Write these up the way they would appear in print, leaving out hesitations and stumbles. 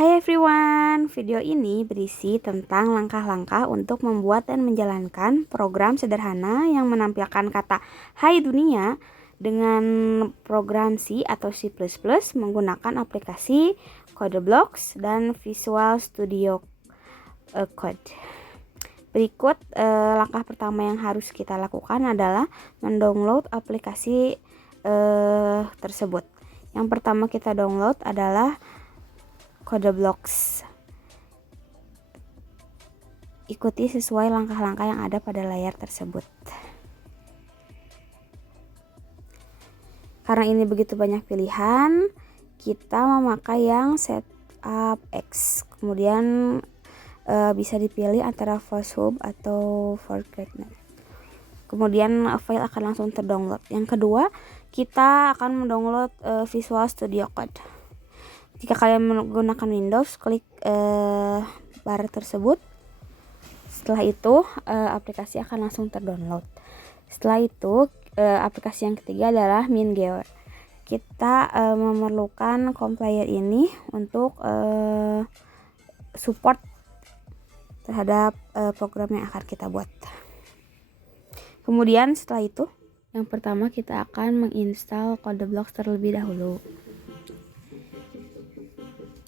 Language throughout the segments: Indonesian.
Hai everyone, video ini berisi tentang langkah-langkah untuk membuat dan menjalankan program sederhana yang menampilkan kata Hai Dunia dengan program C atau C++ menggunakan aplikasi CodeBlocks dan Visual Studio Code. Berikut langkah pertama yang harus kita lakukan adalah mendownload aplikasi tersebut. Yang pertama kita download adalah CodeBlocks. Ikuti sesuai langkah-langkah yang ada pada layar tersebut. Karena ini begitu banyak pilihan, kita memakai yang Setup X. Kemudian bisa dipilih antara FastHub atau Fortnite. Kemudian file akan langsung terdownload. Yang kedua, kita akan mendownload Visual Studio Code. Jika kalian menggunakan Windows, klik bar tersebut. Setelah itu, aplikasi akan langsung terdownload. Setelah itu, aplikasi yang ketiga adalah MinGW. Kita memerlukan compiler ini untuk support terhadap program yang akan kita buat. Kemudian setelah itu, yang pertama kita akan menginstal CodeBlocks terlebih dahulu.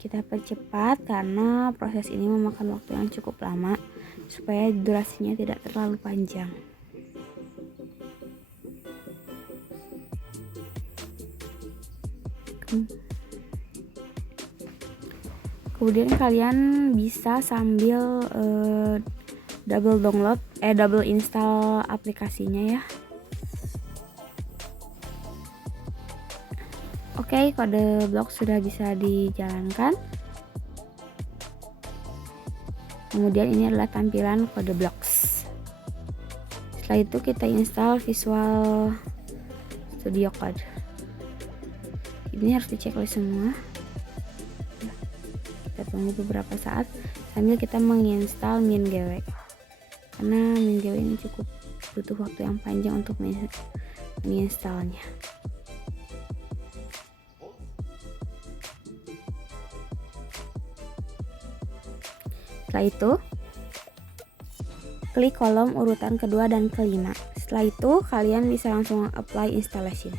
Kita percepat karena proses ini memakan waktu yang cukup lama supaya durasinya tidak terlalu panjang. Kemudian kalian bisa sambil double install aplikasinya ya. Oke, CodeBlocks sudah bisa dijalankan. Kemudian ini adalah tampilan CodeBlocks. Setelah itu kita install Visual Studio Code. Ini harus diceklis semua. Kita tunggu beberapa saat sambil kita menginstal MinGW. Karena MinGW ini cukup butuh waktu yang panjang untuk menginstalnya. Setelah itu, klik kolom urutan kedua dan kelima. Setelah itu, kalian bisa langsung apply installation.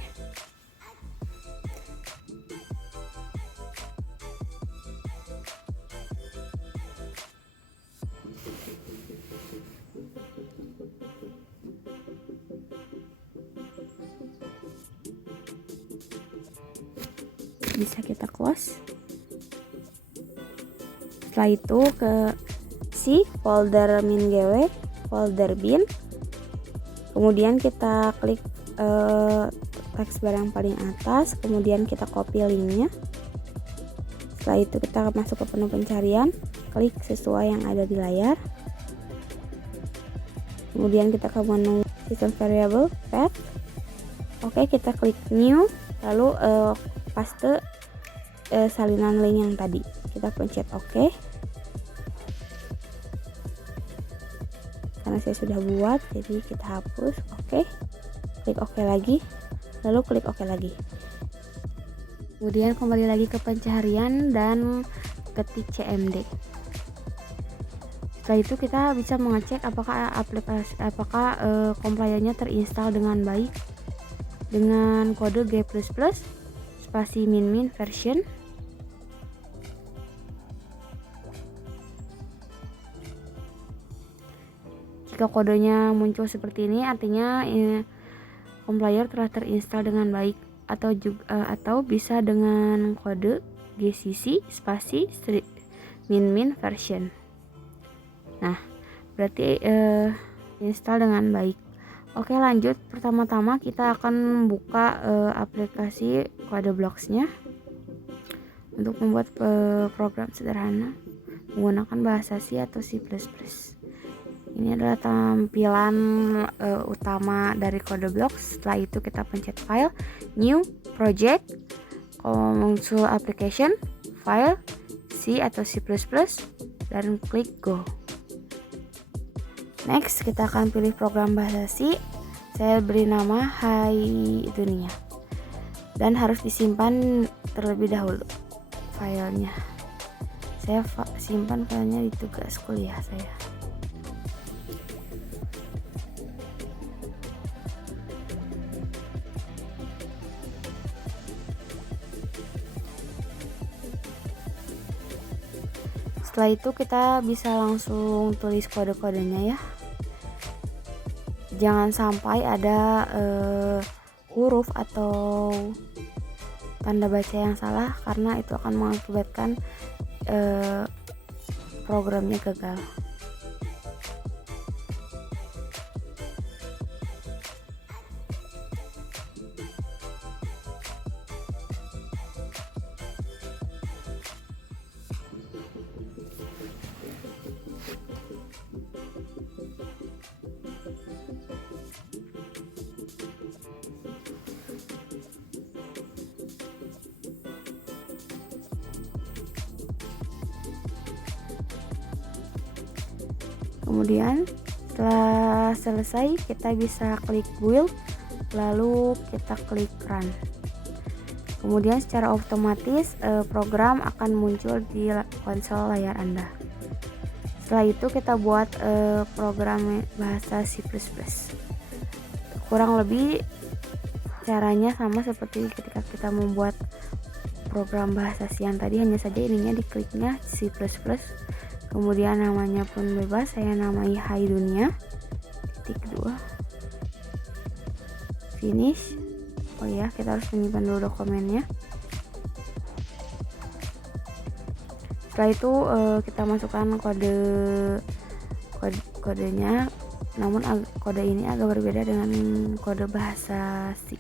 Bisa kita close. Setelah itu ke folder MinGW, folder bin. Kemudian kita klik taskbar yang paling atas, kemudian kita copy linknya. Setelah itu kita masuk ke menu pencarian, klik sesuai yang ada di layar. Kemudian kita ke menu system variable path. Oke, kita klik new, lalu paste salinan link yang tadi. Kita pencet OK. Karena saya sudah buat, jadi kita hapus. OK. Klik OK lagi, lalu klik OK lagi. Kemudian kembali lagi ke pencarian dan ketik CMD. Setelah itu kita bisa mengecek apakah compilernya terinstall dengan baik dengan kode G++ spasi min version. Jika kodenya muncul seperti ini, artinya compiler telah terinstall dengan baik, atau bisa dengan kode gcc spasi min version. Nah, berarti install dengan baik. Oke, lanjut. Pertama-tama kita akan membuka aplikasi CodeBlocks-nya untuk membuat program sederhana menggunakan bahasa C atau C++. Ini adalah tampilan utama dari CodeBlocks. Setelah itu kita pencet file, new, project, console application, file, C atau C++, dan klik go. Next, kita akan pilih program bahasa C. Saya beri nama Hai Dunia. Dan harus disimpan terlebih dahulu filenya. Saya simpan filenya di tugas kuliah saya. Setelah itu kita bisa langsung tulis kode-kodenya ya. Jangan sampai ada huruf atau tanda baca yang salah, karena itu akan mengakibatkan programnya gagal. Kemudian setelah selesai kita bisa klik build, lalu kita klik run. Kemudian secara otomatis program akan muncul di konsol layar Anda. Setelah itu kita buat program bahasa C++. Kurang lebih caranya sama seperti ketika kita membuat program bahasa C yang tadi, hanya saja ininya dikliknya C++. Kemudian namanya pun bebas, saya namai Hai Dunia .2 finish. Oh ya, kita harus menyimpan dulu dokumennya. Setelah itu kita masukkan kodenya, namun kode ini agak berbeda dengan kode bahasa C.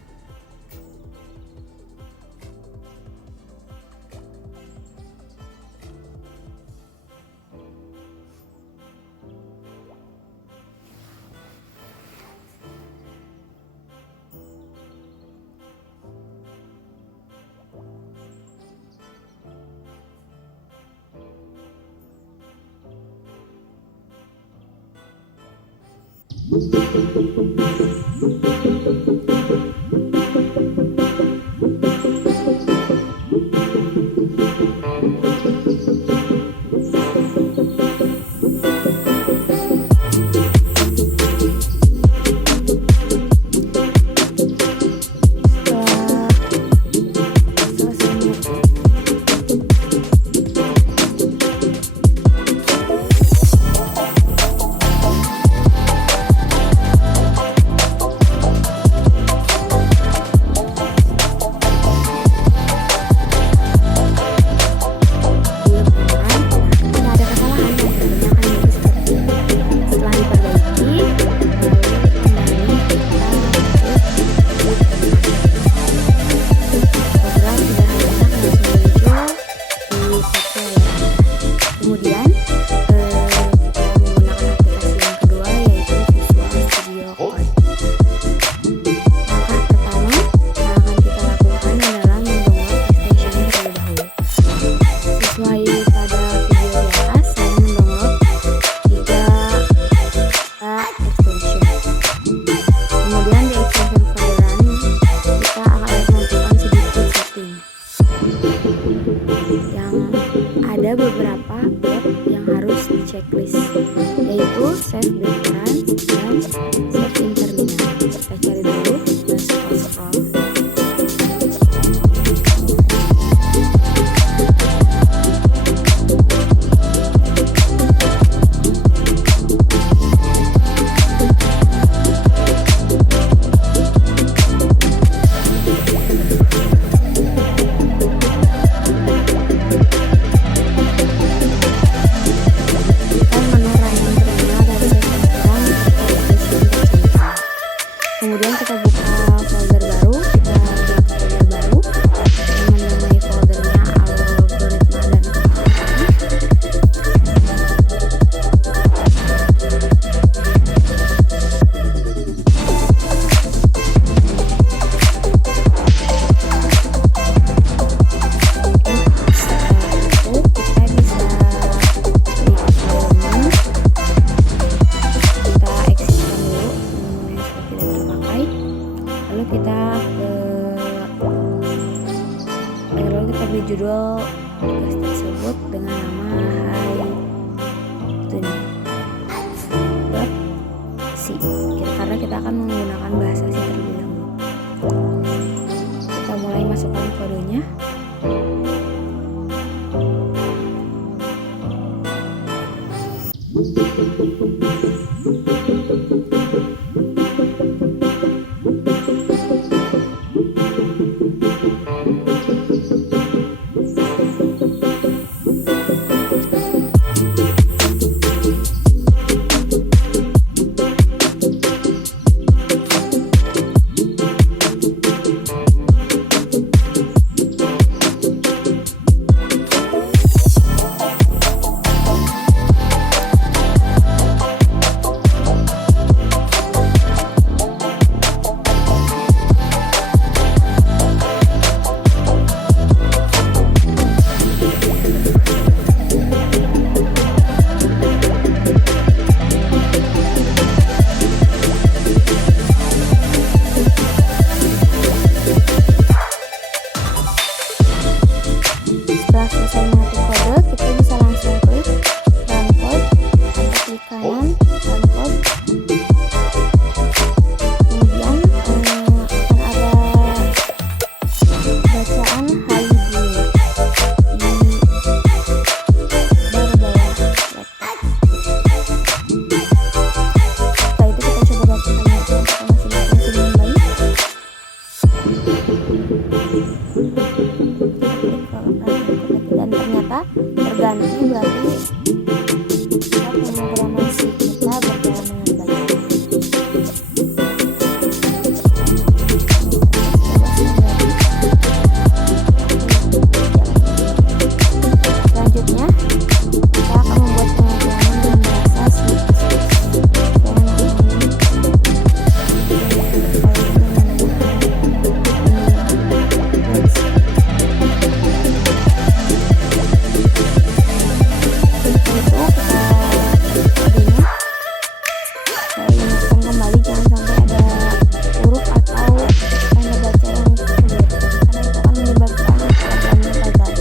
Beberapa bab yang harus di checklist, yaitu save background dan save in terminal. Saya cari dulu dan scroll. Kemudian kita buka folder baru, kita buat folder baru dengan menamai foldernya algoritma dan lalu kita beri judul tugas tersebut dengan nama Setelah selesai mengetik kode, kita bisa langsung klik run code atau klik kanan run code. Kemudian akan ada bacaan hi dulu di bar bawah laptop. Setelah itu kita coba baca kalimatnya apakah masih dengan baik. Dan ternyata terganti, berarti pemrograman C kita berjalan dengan baik. Selanjutnya kita akan membuat pemrograman dengan bahasa C++. Kembali jangan sampai ada huruf atau tanda baca yang sulit, karena itu akan menyebabkan programnya gagal.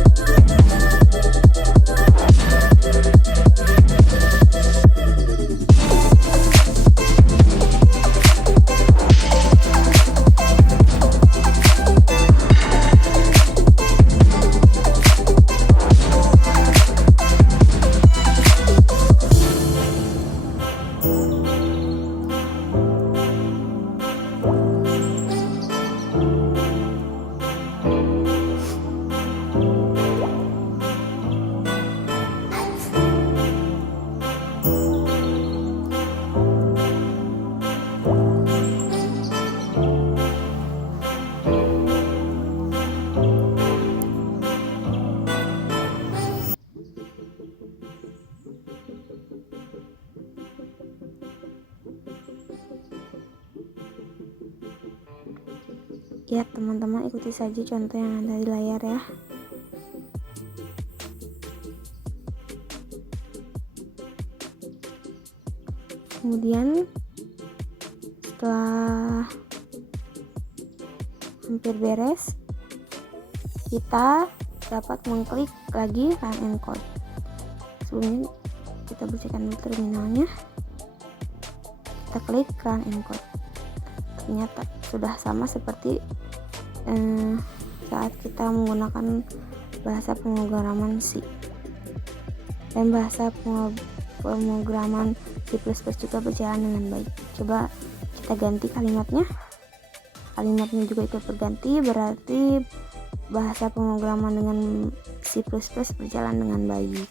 Ya teman-teman, ikuti saja contoh yang ada di layar ya. Kemudian setelah hampir beres, kita dapat mengklik lagi run encode. Sebelumnya kita bersihkan dulu terminalnya. Kita klik run encode. Ternyata sudah sama seperti saat kita menggunakan bahasa pemrograman C. Dan bahasa pemrograman C++ juga berjalan dengan baik. Coba kita ganti kalimatnya. Kalimatnya juga ikut berganti, berarti bahasa pemrograman dengan C++ berjalan dengan baik.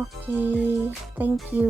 Oke, thank you.